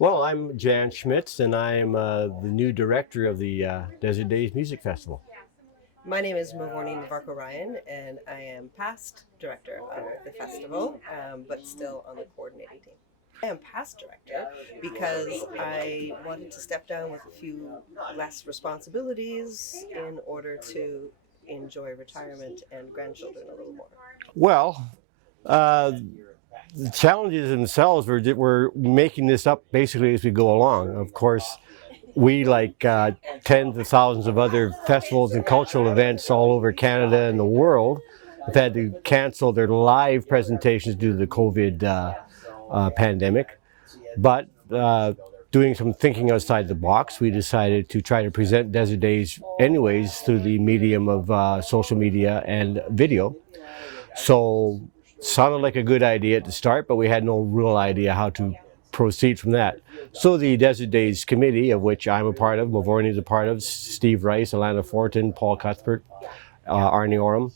Well, I'm Jan Schmitz, and I'm the new director of the Desert Daze Music Festival. My name is Mavourneen Ryan, and I am past director of the festival, but still on the coordinating team. I am past director because I wanted to step down with a few less responsibilities in order to enjoy retirement and grandchildren a little more. Well, uh, the challenges themselves we're making this up basically as we go along. Of course, we, like tens of thousands of other festivals and cultural events all over Canada and the world, have had to cancel their live presentations due to the COVID pandemic. But doing some thinking outside the box, we decided to try to present Desert Daze anyways through the medium of social media and video. So sounded like a good idea at the start, but we had no real idea how to proceed from that. So the Desert Daze Committee, of which I'm a part of, Mavourneen is a part of, Steve Rice, Alana Fortin, Paul Cuthbert, Arnie Oram,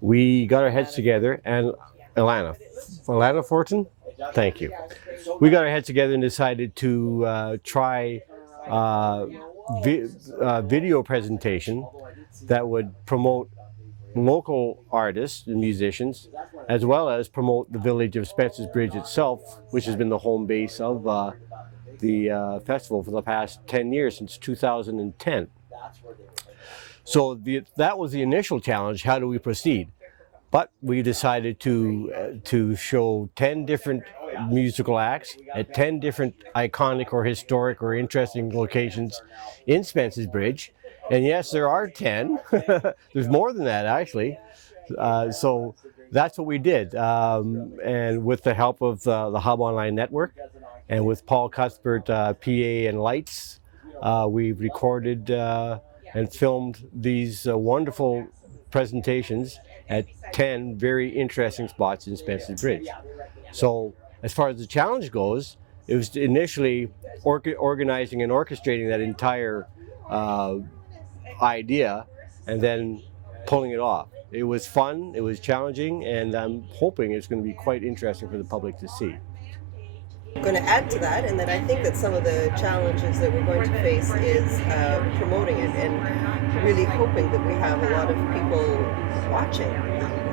we got our heads together, and Alana Fortin, thank you. We got our heads together and decided to try video presentation that would promote local artists and musicians, as well as promote the village of Spence's Bridge itself, which has been the home base of the festival for the past 10 years, since 2010. So that was the initial challenge. How do we proceed? But we decided to show 10 different musical acts at 10 different iconic or historic or interesting locations in Spence's Bridge. And yes, there are 10. There's more than that, actually. So that's what we did. And with the help of the Hub Online Network and with Paul Cuthbert, PA and Lights, we recorded and filmed these wonderful presentations at 10 very interesting spots in Spence's Bridge. So as far as the challenge goes, it was initially organizing and orchestrating that entire idea and then pulling it off. It was fun, it was challenging, and I'm hoping it's going to be quite interesting for the public to see. I'm going to add to that, and that I think that some of the challenges that we're going to face is promoting it, and really hoping that we have a lot of people watching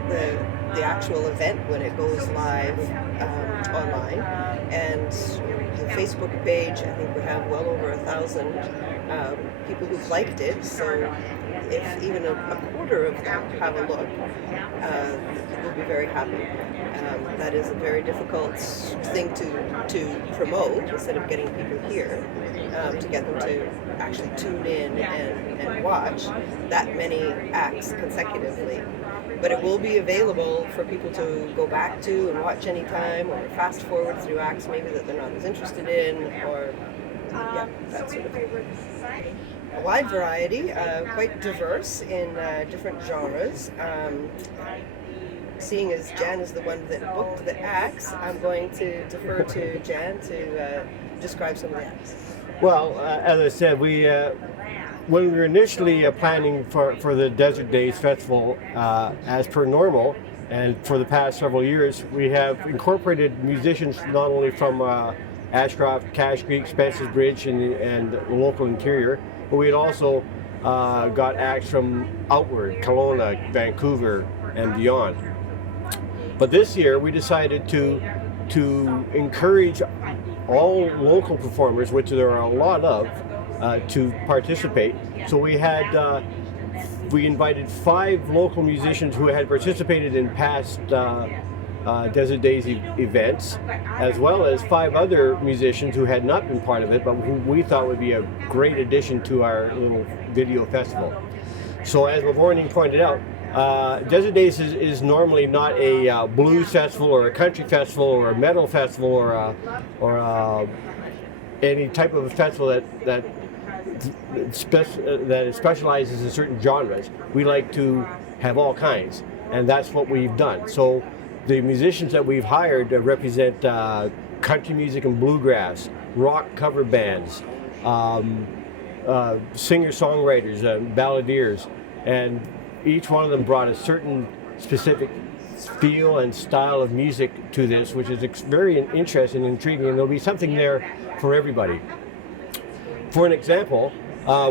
the actual event when it goes live online. And the Facebook page, I think we have well over 1,000 people who've liked it. So if even a quarter of them have a look, we'll be very happy. That is a very difficult thing to promote, instead of getting people here, to get them to actually tune in and watch that many acts consecutively. But it will be available for people to go back to and watch anytime, or fast forward through acts maybe that they're not as interested in, or that sort of thing. A wide variety, quite diverse in different genres. Seeing as Jan is the one that booked the acts, I'm going to defer to Jan to describe some of the acts. Well, as I said, when we were initially planning for the Desert Daze Festival, as per normal, and for the past several years, we have incorporated musicians not only from Ashcroft, Cache Creek, Spence's Bridge, and the local interior, but we had also got acts from outward, Kelowna, Vancouver, and beyond. But this year, we decided to encourage all local performers, which there are a lot of, to participate. So we invited 5 local musicians who had participated in past Desert Daze events, as well as 5 other musicians who had not been part of it, but who we thought would be a great addition to our little video festival. So as Mavourneen pointed out, Desert Daze is normally not a blues festival or a country festival or a metal festival or any type of a festival that specializes in certain genres. We like to have all kinds, and that's what we've done. So the musicians that we've hired represent country music and bluegrass, rock cover bands, singer-songwriters, balladeers, and each one of them brought a certain specific feel and style of music to this, which is very interesting and intriguing, and there'll be something there for everybody. For an example,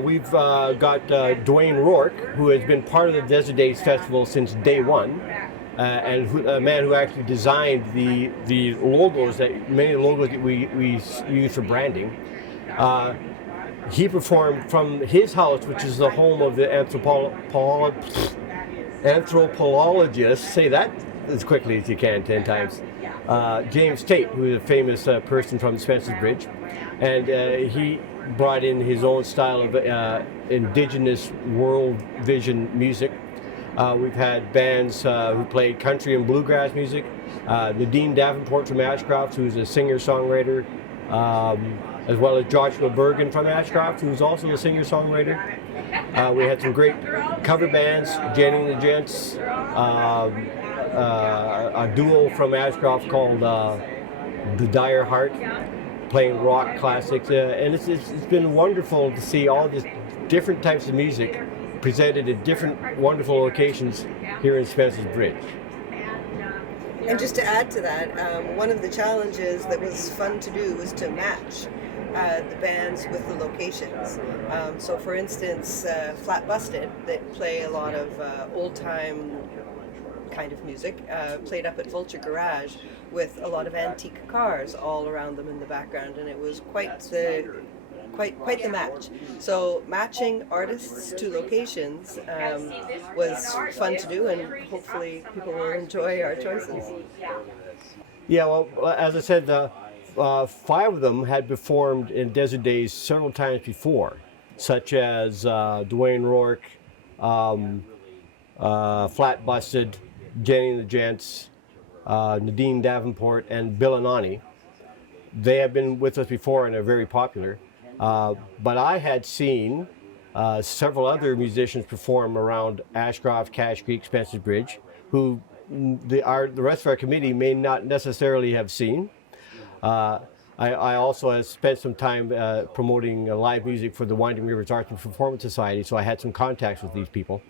we've got Dwayne Rourke, who has been part of the Desert Daze Festival since day one, and a man who actually designed the logos, many of the logos that we use for branding. He performed from his house, which is the home of the anthropologist, say that as quickly as you can 10 times, James Tate, who is a famous person from Spencer's Bridge, and he brought in his own style of indigenous world vision music. We've had bands who played country and bluegrass music. Nadine Davenport from Ashcroft, who's a singer-songwriter, as well as Joshua Bergen from Ashcroft, who's also a singer-songwriter. We had some great cover bands, Jan and the Gents, a duo from Ashcroft called The Dire Heart, playing rock classics, and it's been wonderful to see all these different types of music presented at different wonderful locations here in Spencer's Bridge. And just to add to that, one of the challenges that was fun to do was to match the bands with the locations. So for instance, Flat Busted, that play a lot of old-time kind of music, played up at Vulture Garage with a lot of antique cars all around them in the background, and it was quite the match. So matching artists to locations was fun to do, and hopefully people will enjoy our choices. Yeah, well, as I said, 5 of them had performed in Desert Daze several times before, such as Dwayne Rourke, Flat Busted, Jenny and the Gents, Nadine Davenport, and Bill Anani. They have been with us before and are very popular. But I had seen several other musicians perform around Ashcroft, Cache Creek, Spencer's Bridge, who the rest of our committee may not necessarily have seen. I also have spent some time promoting live music for the Winding Rivers Arts and Performance Society, so I had some contacts with these people.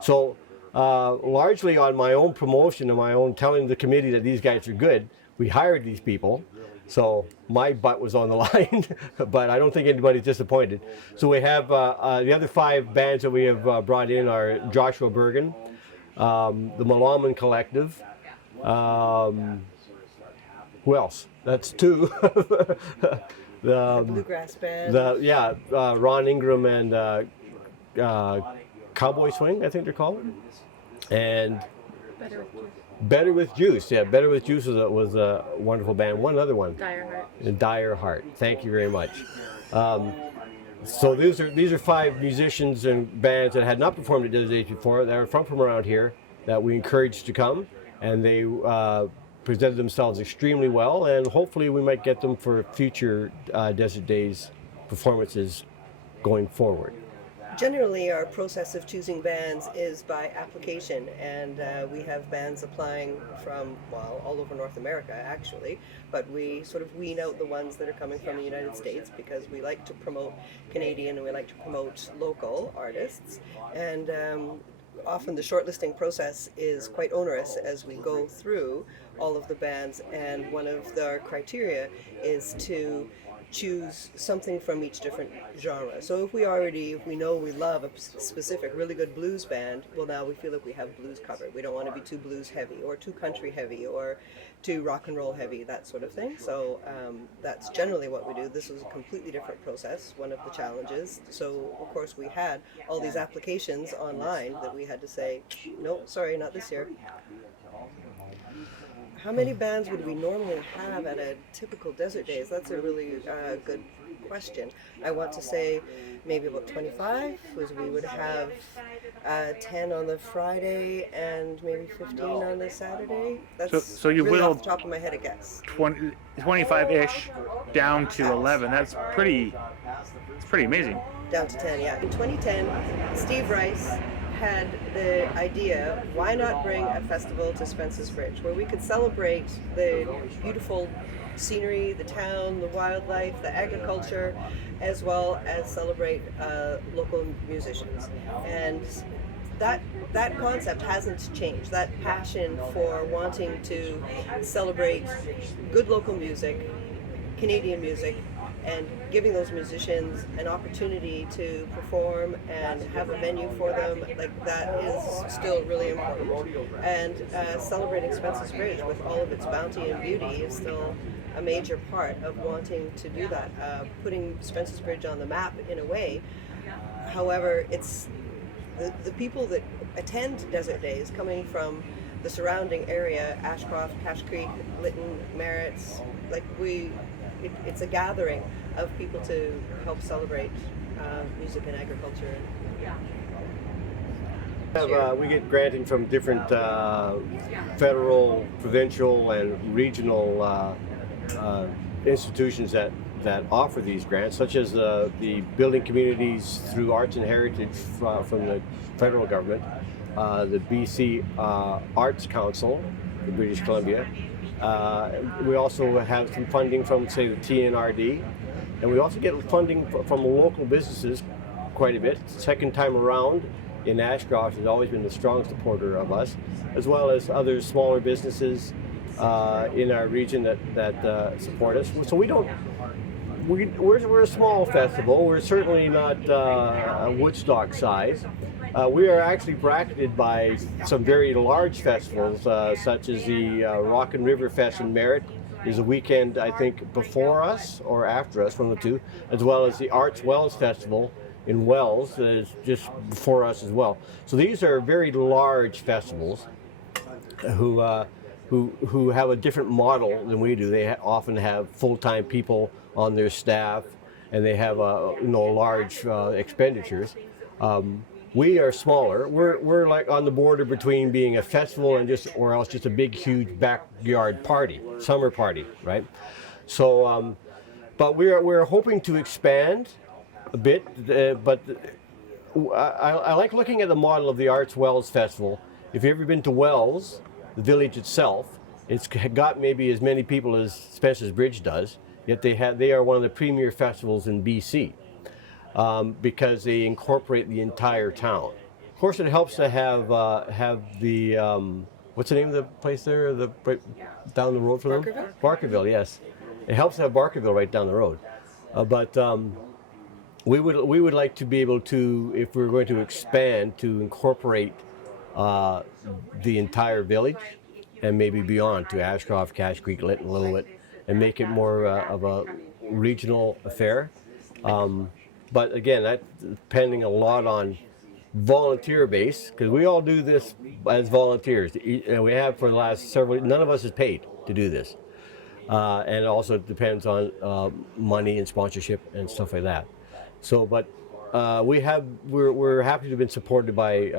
So largely on my own promotion and my own telling the committee that these guys are good, we hired these people. So my butt was on the line, but I don't think anybody's disappointed. So we have the other 5 bands that we have brought in are Joshua Bergen, the Malaman Collective. Who else? That's 2. The bluegrass band. Ron Ingram and Cowboy Swing, I think they're called. And Better with Juice. Yeah, Better with Juice was a wonderful band. One other one. Dire Heart. Dire Heart. Thank you very much. So these are 5 musicians and bands that had not performed at Desert Daze before, that are from around here, that we encouraged to come, and they presented themselves extremely well, and hopefully we might get them for future Desert Daze performances going forward. Generally, our process of choosing bands is by application, and we have bands applying from, well, all over North America, actually, but we sort of wean out the ones that are coming from the United States because we like to promote Canadian and we like to promote local artists, and often the shortlisting process is quite onerous as we go through all of the bands, and one of our criteria is to choose something from each different genre. So if we know we love a specific really good blues band, well, now we feel like we have blues covered. We don't want to be too blues heavy or too country heavy or too rock and roll heavy, that sort of thing. So that's generally what we do. This was a completely different process, one of the challenges. So of course we had all these applications online that we had to say, no, sorry, not this year. How many bands would we normally have at a typical Desert Daze? That's a really good question. I want to say maybe about 25, because we would have 10 on the Friday and maybe 15 on the Saturday. That's so you really whittled off the top of my head, I guess. 25-ish down to 11. It's pretty amazing. Down to 10, yeah. In 2010, Steve Rice had the idea, why not bring a festival to Spencer's Bridge where we could celebrate the beautiful scenery, the town, the wildlife, the agriculture, as well as celebrate local musicians. And that concept hasn't changed. That passion for wanting to celebrate good local music, Canadian music, and giving those musicians an opportunity to perform and have a venue for them, like that is still really important. And celebrating Spence's Bridge with all of its bounty and beauty is still a major part of wanting to do that, putting Spence's Bridge on the map in a way. However, it's the people that attend Desert Days coming from the surrounding area, Ashcroft, Cache Creek, Lytton, Merritts, like it's a gathering of people to help celebrate music and agriculture. We get granting from different federal, provincial, and regional institutions that offer these grants, such as the building communities through Arts and Heritage from the federal government, the BC Arts Council in British Columbia. We also have some funding from, say, the TNRD, and we also get funding from local businesses quite a bit. Second time around in Ashcroft has always been the strong supporter of us, as well as other smaller businesses in our region that support us. So we're a small festival. We're certainly not a Woodstock size. We are actually bracketed by some very large festivals, such as the Rock and River Fest in Merritt is a weekend, I think, before us or after us, one of the two, as well as the Arts Wells Festival in Wells that is just before us as well. So these are very large festivals who have a different model than we do. They often have full-time people on their staff, and they have large expenditures. We are smaller. We're like on the border between being a festival and just a big, huge backyard party, summer party, right? So, but we're hoping to expand a bit. But I like looking at the model of the Arts Wells Festival. If you've ever been to Wells, the village itself, it's got maybe as many people as Spence's Bridge does. Yet they are one of the premier festivals in BC. Because they incorporate the entire town. Of course, it helps to have the what's the name of the place there? Right down the road from them. Barkerville, yes. It helps to have Barkerville right down the road. But we would like to be able to, if we're going to expand, to incorporate the entire village and maybe beyond to Ashcroft, Cache Creek, Lytton, Lillooet, and make it more of a regional affair. But again, that's depending a lot on volunteer base, because we all do this as volunteers. And we have for the last several, none of us is paid to do this. And it also depends on money and sponsorship and stuff like that. So, but we're happy to have been supported by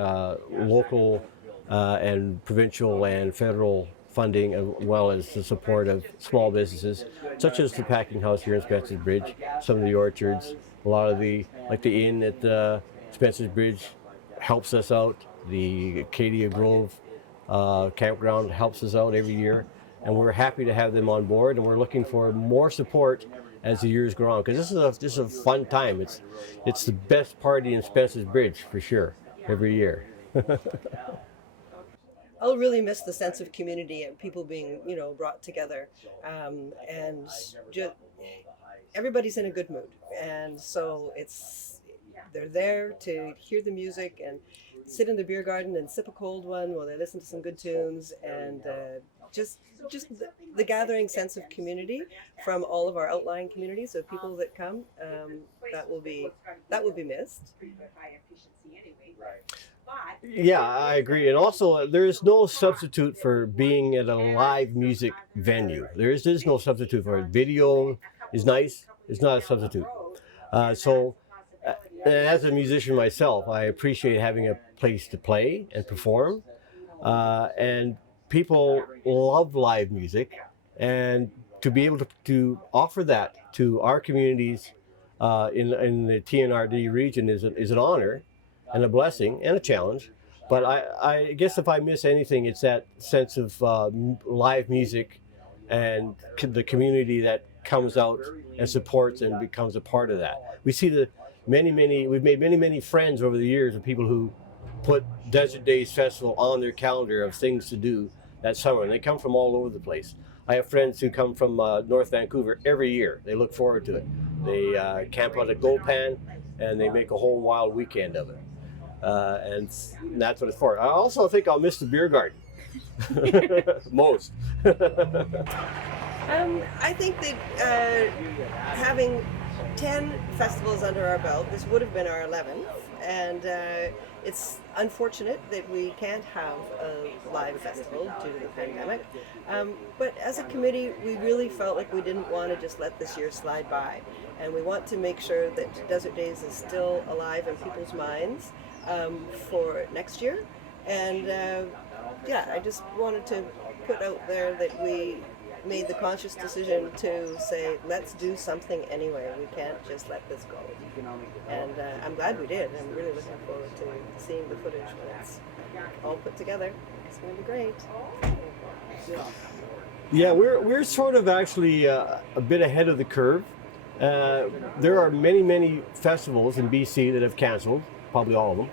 local and provincial and federal funding, as well as the support of small businesses, such as the Packing House here in Spence's Bridge, some of the orchards. A lot of the inn at Spence's Bridge helps us out. The Acadia Grove campground helps us out every year, and we're happy to have them on board. And we're looking for more support as the years go on, because this is a fun time. It's the best party in Spence's Bridge for sure every year. I'll really miss the sense of community and people being brought together, and just everybody's in a good mood, and so they're there to hear the music and sit in the beer garden and sip a cold one while they listen to some good tunes, and just the gathering sense of community from all of our outlying communities of people that come, that will be missed. Yeah, I agree. And also, there is no substitute for being at a live music venue. There is no substitute for it. Video is nice. It's not a substitute. So, as a musician myself, I appreciate having a place to play and perform. And people love live music. And to be able to offer that to our communities in the TNRD region is an honor and a blessing and a challenge. But I guess if I miss anything, it's that sense of live music and the community that comes out and supports and becomes a part of that. We see we've made many friends over the years of people who put Desert Days Festival on their calendar of things to do that summer. And they come from all over the place. I have friends who come from North Vancouver every year. They look forward to it. They camp out at Gopan and they make a whole wild weekend of it. And that's what it's for. I also think I'll miss the beer garden. Most. I think that having 10 festivals under our belt, this would have been our 11th, and it's unfortunate that we can't have a live festival due to the pandemic. But as a committee, we really felt like we didn't want to just let this year slide by, and we want to make sure that Desert Days is still alive in people's minds for next year. And yeah, I just wanted to put out there that we made the conscious decision to say, let's do something anyway. We can't just let this go. And I'm glad we did. I'm really looking forward to seeing the footage when it's all put together. It's going to be great. Yeah, we're sort of actually a bit ahead of the curve. There are many festivals in BC that have canceled, probably all of them.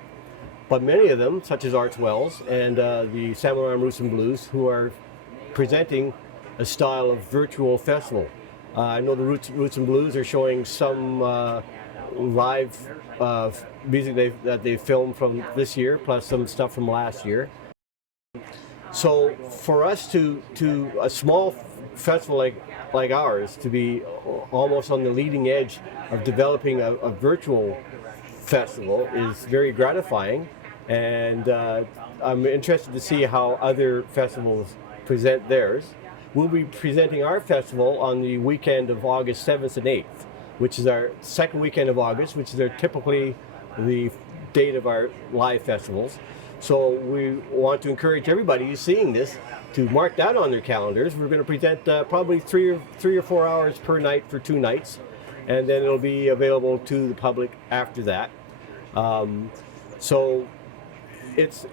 But many of them, such as Arts Wells and the San Laurent Roots and Blues, who are presenting a style of virtual festival. I know the Roots and Blues are showing some live music that they filmed from this year, plus some stuff from last year. So for us to a small festival like ours to be almost on the leading edge of developing a virtual festival is very gratifying, and I'm interested to see how other festivals present theirs. We'll be presenting our festival on the weekend of August 7th and 8th, which is our second weekend of August, which is typically the date of our live festivals. So we want to encourage everybody who's seeing this to mark that on their calendars. We're going to present probably three or 4 hours per night for 2 nights, and then it'll be available to the public after that. So it's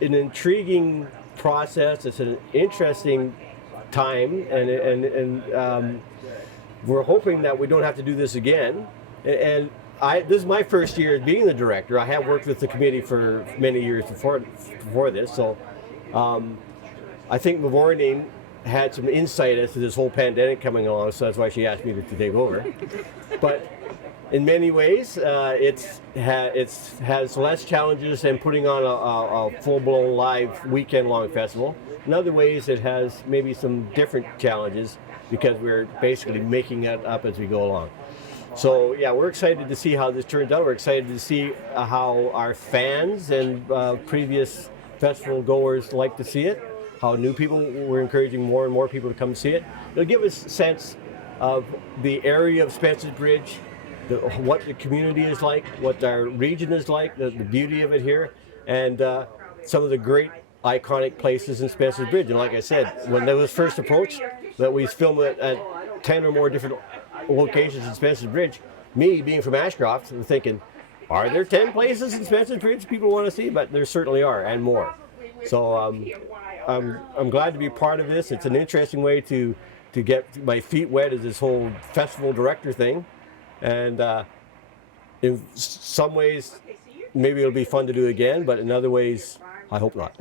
an intriguing process. It's an interesting time, and we're hoping that we don't have to do this again. And this is my first year being the director. I have worked with the committee for many years before this, so I think Mavourneen had some insight as to this whole pandemic coming along, so that's why she asked me to take over. But in many ways, it has less challenges than putting on a full-blown live weekend-long festival. In other ways, it has maybe some different challenges because we're basically making it up as we go along. So yeah, we're excited to see how this turns out. We're excited to see how our fans and previous festival goers like to see it, how new people, we're encouraging more and more people to come see it. It'll give us a sense of the area of Spencer's Bridge, what the community is like, what our region is like, the beauty of it here, and some of the great iconic places in Spencer's Bridge. And like I said, when that was first approached, that we filmed it at 10 or more different locations in Spencer's Bridge, me being from Ashcroft, I'm thinking, are there 10 places in Spencer's Bridge people want to see? But there certainly are, and more. So I'm glad to be part of this. It's an interesting way to get my feet wet as this whole festival director thing. And in some ways, maybe it'll be fun to do again, but in other ways, I hope not.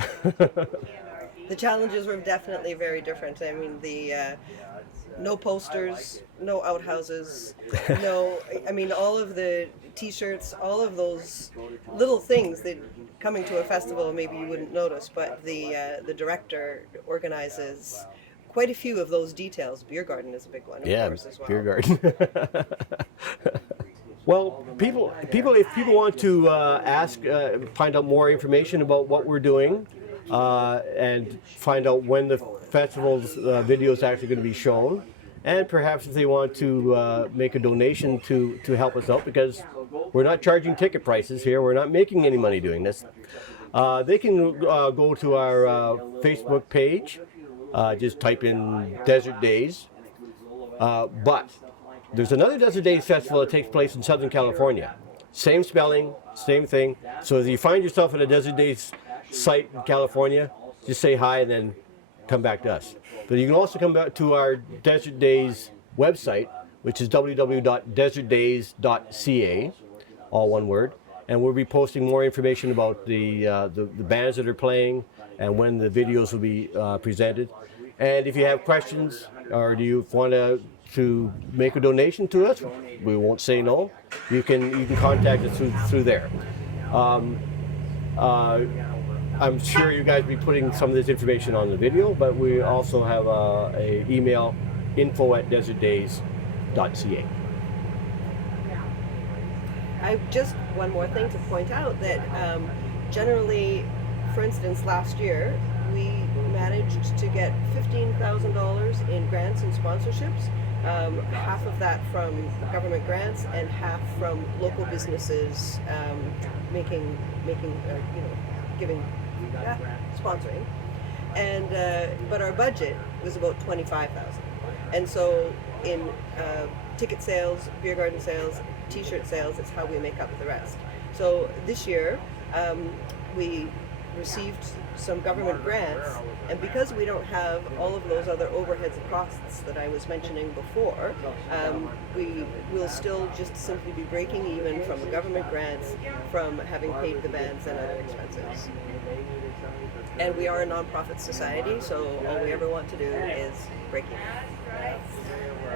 The challenges were definitely very different. I mean, the no posters, no outhouses, all of the T-shirts, all of those little things that coming to a festival maybe you wouldn't notice, but the director organizes quite a few of those details. Beer garden is a big one, of course, as well. Beer garden. Well, if people want to find out more information about what we're doing, and find out when the festival's video is actually going to be shown, and perhaps if they want to make a donation to help us out, because we're not charging ticket prices here, we're not making any money doing this, they can go to our Facebook page, just type in Desert Days, but there's another Desert Days festival that takes place in Southern California. Same spelling, same thing. So if you find yourself at a Desert Days site in California, just say hi and then come back to us. But you can also come back to our Desert Days website, which is www.desertdays.ca, all one word. and we'll be posting more information about the bands that are playing and when the videos will be presented. And if you have questions or do you want to make a donation to us, we won't say no. You can contact us through there. I'm sure you guys will be putting some of this information on the video, but we also have a email, info@desertdaze.ca. I just one more thing to point out that generally, for instance, last year we managed to get $15,000 in grants and sponsorships. Half of that from government grants and half from local businesses giving sponsoring. And but our budget was about $25,000, and so in ticket sales, beer garden sales, T-shirt sales, it's how we make up the rest. So this year we received some government grants, and because we don't have all of those other overheads and costs that I was mentioning before, we will still just simply be breaking even from the government grants from having paid the bands and other expenses. And we are a non-profit society, so all we ever want to do is break even.